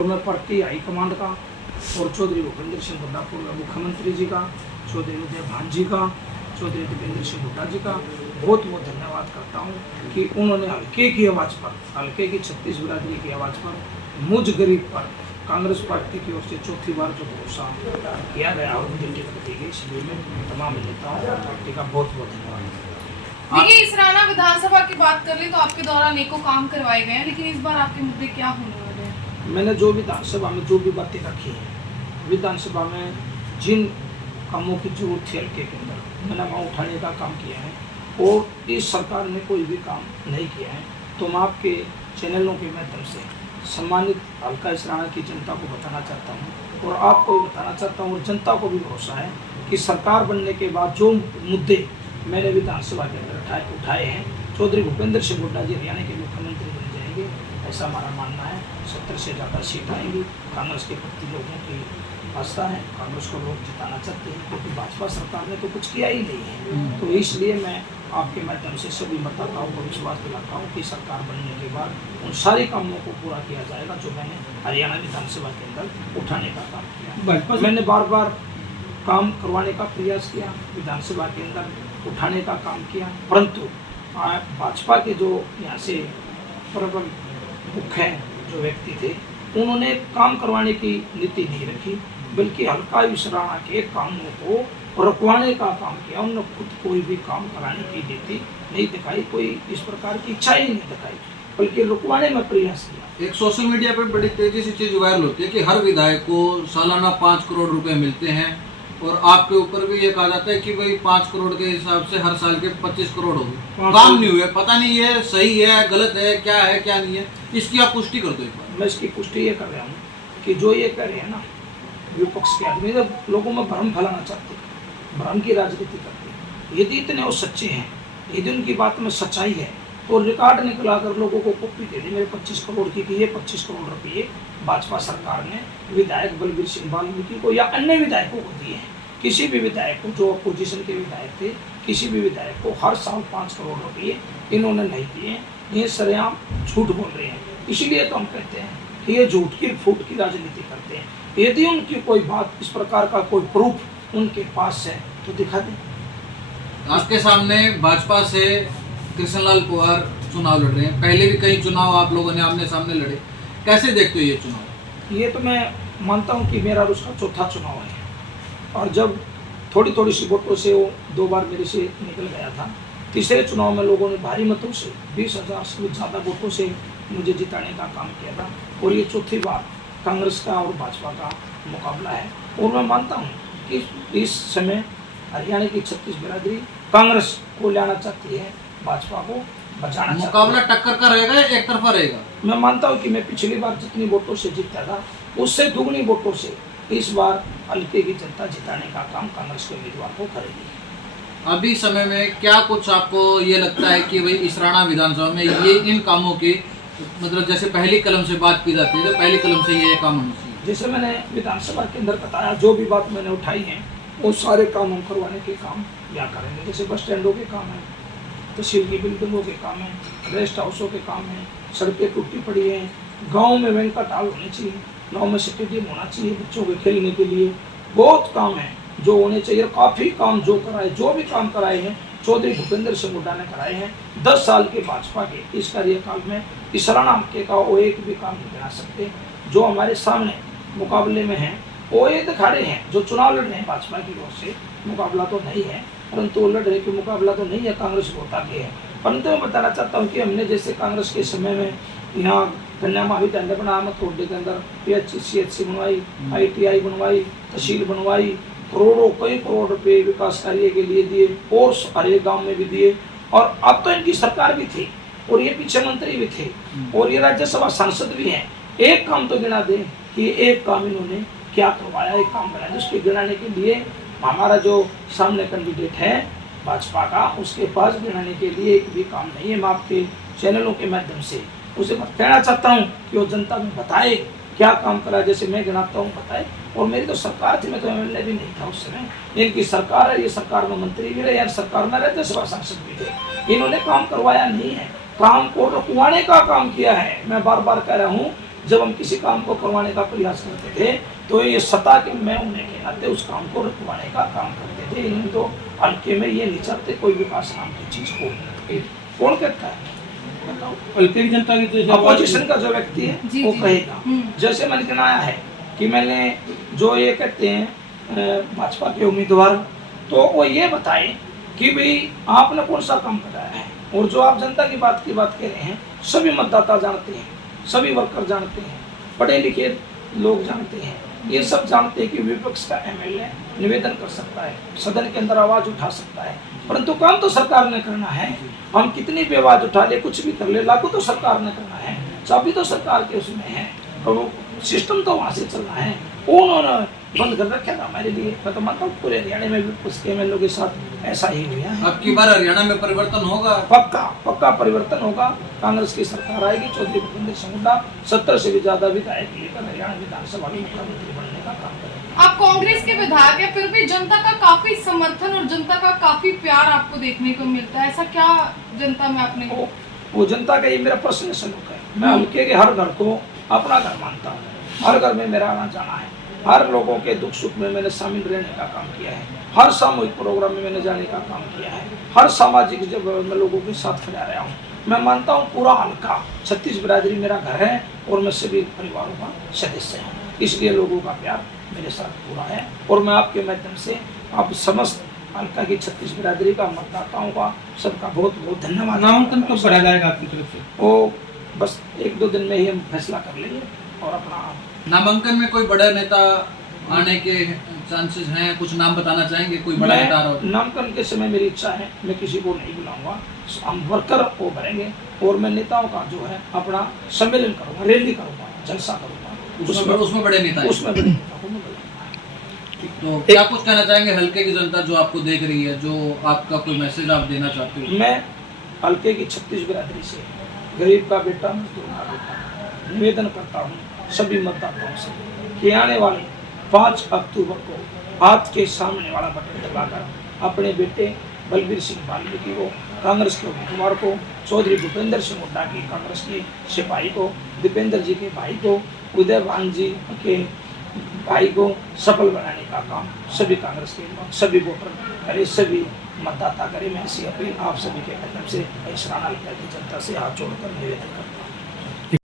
में party high command का और चौधरी भूपेंद्र सिंह हुड्डा पूर्व मुख्यमंत्री जी का, चौधरी उदय भान जी का, चौधरी दीपेंद्र सिंह हुड्डा जी का बहुत बहुत धन्यवाद करता हूँ कि उन्होंने हल्के की आवाज़ पर, हल्के की 36 बिरादरी की आवाज़ पर मुझ गरीब पर कांग्रेस पार्टी की ओर से चौथी बार जो भरोसा किया गया और मुझे टिकट दी गई, इसलिए मैं तमाम नेताओं और पार्टी का बहुत बहुत धन्यवाद। देखिए, इस राना विधानसभा की बात कर ले तो आपके द्वारा अनेकों काम करवाए गए हैं, लेकिन इस बार आपके मुद्दे क्या होने वाले हैं? मैंने जो विधानसभा में जो भी बातें रखी हैं, विधानसभा में जिन कामों की जरूरत थी हल्के के अंदर मैंने वहाँ उठाने का काम किया है, और इस सरकार ने कोई भी काम नहीं किया है। तो मैं आपके चैनलों के माध्यम से सम्मानित हल्का इसराना की जनता को बताना चाहता हूँ, और आपको भी बताना चाहता हूँ, और जनता को भी भरोसा है कि सरकार बनने के बाद जो मुद्दे मैंने विधानसभा के अंदर उठाए हैं, चौधरी भूपेंद्र सिंह हुड्डा जी हरियाणा के मुख्यमंत्री बन जाएंगे, ऐसा हमारा मानना है। 70 से ज़्यादा सीट आएंगी। कांग्रेस के प्रति लोगों की आस्था है, कांग्रेस को लोग जिताना चाहते हैं, क्योंकि भाजपा सरकार ने तो कुछ किया ही नहीं है। तो इसलिए मैं आपके माध्यम से सभी मतदाताओं को विश्वास दिलाता हूँ कि सरकार बनने के बाद उन सारे कामों को पूरा किया जाएगा जो मैंने हरियाणा विधानसभा के अंदर उठाने का काम किया। मैंने बार बार काम करवाने का प्रयास किया, विधानसभा के अंदर उठाने का काम किया, परंतु भाजपा के जो यहाँ से प्रबल मुख्य जो व्यक्ति थे, उन्होंने काम करवाने की नीति नहीं रखी, बल्कि हल्का इसराना के कामों को रुकवाने का काम किया। उन्होंने खुद कोई भी काम कराने की नीति नहीं दिखाई, कोई इस प्रकार की इच्छा ही नहीं दिखाई, बल्कि रुकवाने में प्रयास किया। एक सोशल मीडिया पे बड़ी तेजी से चीज वायरल होती है कि हर विधायक को सालाना 5 करोड़ रुपए मिलते हैं, और आपके ऊपर भी ये कहा जाता है कि भाई 5 करोड़ के हिसाब से हर साल के 25 करोड़ हो गए, काम नहीं हुए। पता नहीं ये सही है, गलत है, क्या नहीं है, इसकी आप पुष्टि कर दो एक बार। मैं इसकी पुष्टि ये कर रहा हूँ कि जो ये कह रहे हैं ना विपक्ष के आदमी, जब लोगों में भ्रम फैलाना चाहते हैं, भ्रम की राजनीति करते हैं, यदि इतने वो सच्चे हैं, यदि उनकी बात में सच्चाई है, तो रिकॉर्ड निकला कर लोगों को कॉपी दे दी मेरे 25 करोड़ की, कि ये 25 करोड़ रुपये भाजपा सरकार ने विधायक बलबीर सिंह वाल्मीकि को या अन्य विधायकों को दिए हैं। किसी भी विधायक को, जो अपोजिशन के विधायक थे, किसी भी विधायक को हर साल 5 करोड़ रुपये इन्होंने नहीं दिए। ये सरेआम झूठ बोल रहे हैं। इसीलिए तो हम कहते हैं कि ये झूठ की फूट की राजनीति करते हैं। यदि उनकी कोई बात, इस प्रकार का कोई प्रूफ उनके पास है तो दिखा दें। आपके सामने भाजपा से कृष्णलाल पवार चुनाव लड़ रहे हैं, पहले भी कई चुनाव आप लोगों ने आमने सामने लड़े, कैसे देखते हो ये चुनाव? ये तो मैं मानता हूँ कि मेरा उसका चौथा चुनाव है, और जब थोड़ी थोड़ी सी वोटों से वो 2 बार मेरे से निकल गया था, तीसरे चुनाव में लोगों ने भारी मतों से 20,000 से भी ज़्यादा वोटों से मुझे जिताने का काम किया था, और ये चौथी बार कांग्रेस का और भाजपा का मुकाबला है। और मैं मानता हूँ कि इस समय हरियाणा की 36 बिरादरी कांग्रेस को लाना चाहती है, भाजपा को बचाना चाहती है। मुकाबला टक्कर का रहेगा या एक तरफा रहेगा? मैं मानता हूँ कि मैं पिछली बार जितनी वोटों से जीता था, उससे दुगनी वोटों से इस बार हल्के की जनता जिताने का काम कांग्रेस के उम्मीदवार को करेगी। अभी समय में क्या कुछ आपको ये लगता है कि भाई इसराना विधानसभा में ये इन कामों की, मतलब जैसे पहली कलम से बात की जाती है तो पहली कलम से ये काम होना चाहिए? जैसे मैंने विधानसभा के अंदर बताया, जो भी बात मैंने उठाई है वो सारे काम हम करवाने के काम या करेंगे। जैसे बस स्टैंडों के काम है, तहसील की बिल्डिंगों के काम है, रेस्ट हाउसों के काम है, सड़कें टूटी पड़ी हैं, गाँव में बैंक्वेट हॉल होने चाहिए, गाँव में स्टेडियम होना चाहिए बच्चों के खेलने के लिए, बहुत काम है जो होने चाहिए। काफ़ी काम जो भी काम कराए हैं चौधरी भूपेंद्र सिंह हुड्डा ने कराए हैं। 10 साल के भाजपा के इस कार्यकाल में इसराना के का वो एक भी काम नहीं बना सकते। जो हमारे सामने मुकाबले में हैं वो ये दिखाड़े हैं, जो चुनाव लड़ रहे हैं भाजपा की ओर से, मुकाबला तो नहीं है, परंतु वो लड़ रहे कि मुकाबला तो नहीं है, कांग्रेस वोटा के है। परंतु मैं बताना चाहता हूँ कि हमने जैसे कांग्रेस के समय में यहाँ कन्या महाविद्यालय बनाया, मथुरडे के अंदर PHC बनवाई, ITI बनवाई, तहसील बनवाई, कई करोड़ रुपए विकास कार्य के लिए दिए, और हर एक गाँव में भी दिए। और अब तो इनकी सरकार भी थी, और ये पीछे मंत्री भी थे, और ये राज्यसभा सांसद भी हैं। एक काम तो गिना दें कि एक काम इन्होंने क्या करवाया, एक काम बनाया, जिसके गिनाने के लिए हमारा जो सामने कैंडिडेट है भाजपा का, उसके पास गिनाने के लिए एक भी काम नहीं है। मैं आपके चैनलों के माध्यम से उसे मैं कहना चाहता हूँ कि वो जनता में बताए क्या काम करा, जैसे मैं गिनाता हूँ बताए। और मेरी तो सरकार थी, मैं तो MLA भी नहीं था उस समय, इनकी सरकार है, ये सरकार में मंत्री भी रहे, यार सरकार में राज्यसभा सांसद भी थे, इन्होंने काम करवाया नहीं है, काम को रुकवाने का काम किया है। मैं बार बार कह रहा हूँ जब हम किसी काम को करवाने का प्रयास करते थे तो ये सत्ता के मैं होने के नाते उस काम को रुकवाने का काम करते थे, नहीं तो हल्के में ये नहीं चाहते कोई विकास नाम की चीज हो। कौन कहता है बताओ? हल्के की जनता की जैसे अपोजिशन का जो व्यक्ति है जी, वो जी। कहेगा। जैसे मैंने कहना है कि मैंने जो ये कहते हैं भाजपा के उम्मीदवार, तो वो ये बताए कि भाई आपने कौन सा काम कराया है। और जो आप जनता की बात कह रहे हैं, सभी मतदाता जानते हैं, सभी वर्कर जानते हैं, पढ़े लिखे लोग जानते हैं, ये सब जानते हैं कि विपक्ष का एमएलए निवेदन कर सकता है, सदन के अंदर आवाज उठा सकता है, परंतु काम तो सरकार ने करना है। हम कितनी भी आवाज उठा ले, कुछ भी कर ले, लागू तो सरकार ने करना है, चाबी तो सरकार के उसमें है, और वो सिस्टम तो वहाँ से चल रहा है। उन्होंने बंद कर रखा था हमारे लिए। मैं तो मानता हूँ पूरे हरियाणा में भी उसके एमएलए के साथ ऐसा ही हुआ है। अब की बार हरियाणा में परिवर्तन होगा? पक्का परिवर्तन होगा। कांग्रेस की सरकार आएगी, चौधरी भूपेंद्र सिंह हुड्डा 70 से भी ज्यादा विधायक लेकर हरियाणा विधानसभा में मुख्यमंत्री बनने का काम करेंगे। आप कांग्रेस के विधायक है, फिर भी जनता का काफी समर्थन और जनता का काफी प्यार आपको देखने को मिलता है, ऐसा क्या जनता में आपने? वो जनता का ये मेरा पर्सनल सलूक है। मैं हल्के के हर घर को अपना घर मानता हूँ, हर घर में मेरा आना जाना है, हर लोगों के दुख सुख में मैंने शामिल रहने का काम किया है, हर सामूहिक प्रोग्राम में मैंने जाने का काम किया है, हर सामाजिक जब मैं लोगों के साथ खड़ा रहा हूँ। मैं मानता हूँ पूरा हल्का 36 बिरादरी मेरा घर है और मैं सभी परिवारों का सदस्य हूँ, इसलिए लोगों का प्यार मेरे साथ पूरा है। और मैं आपके माध्यम से आप समस्त हल्का की 36 बिरादरी का मतदाताओं का सबका बहुत बहुत धन्यवाद। नामांकन कब भरा जाएगा आपकी तरफ से? वो बस 1-2 दिन में ही हम फैसला कर लेंगे। और अपना नामांकन में कोई बड़ा नेता आने के चांसेस हैं? कुछ नाम बताना चाहेंगे? कोई बड़ा नेता आ रहा हो? नामांकन के समय मेरी इच्छा है मैं किसी को नहीं बुलाऊंगा, हम वर्कर को भरेंगे और मैं नेताओं का जो है अपना सम्मेलन करूंगा, रैली करूंगा, जलसा करूंगा, उसमें बड़े नेता हैं? उसमें बड़े नेता को मैं बुलाऊंगा। तो क्या कुछ कहना चाहेंगे हल्के की जनता जो आपको देख रही है, जो आपका कोई मैसेज आप देना चाहते हो? मैं हल्के की 36 बिरादरी से गरीब का बेटा, मजदूर का बेटा निवेदन करता हूँ सभी मतदाताओं से कि आने वाले 5 अक्टूबर को हाथ के सामने वाला बटन दबाकर अपने बेटे बलबीर सिंह वाल्मीकि को, कांग्रेस के उम्मीदवार को, चौधरी भूपेंद्र सिंह हुड्डा की कांग्रेस के सिपाही को, दीपेंद्र जी के भाई को, उदय भान जी के भाई को सफल बनाने का काम सभी कांग्रेस के सभी वोटर करे, सभी मतदाता करे। मैं ऐसी अपील आप सभी के माध्यम से इस राणा की जनता से हाथ जोड़कर निवेदन करता हूं।